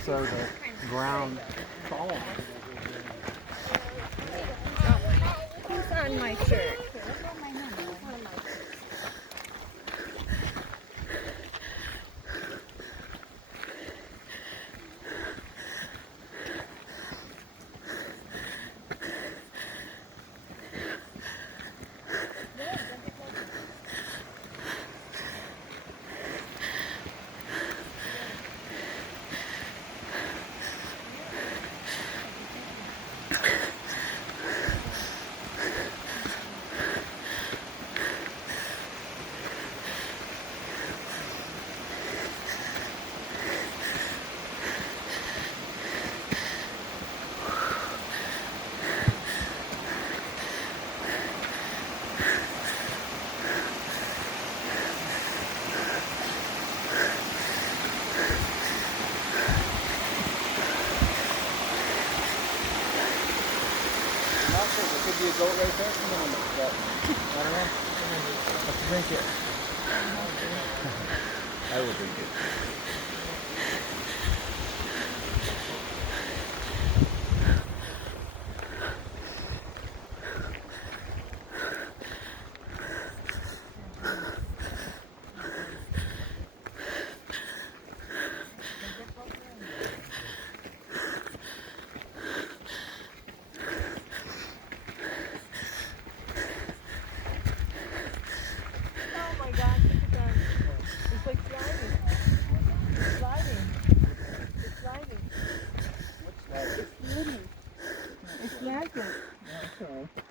also the ground falling. Who's on my shirt? Could be a goat right there. But I don't know. Let's drink it. I will drink it. Oh my gosh, look at that. It's like sliding. It's sliding. It's sliding. It's moving. It's landing.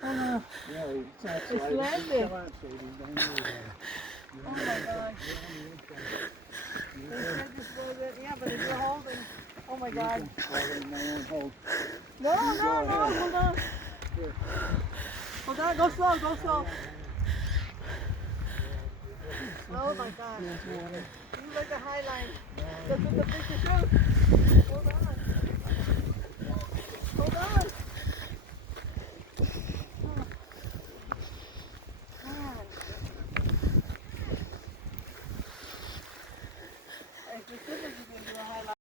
Oh no. It's landing. Oh my gosh. They said this was it. Yeah, but if you're holding. Oh my god. No, hold on. Hold on, go slow, go slow. Oh my god. You like a high line. That's what the picture shows. Hold on.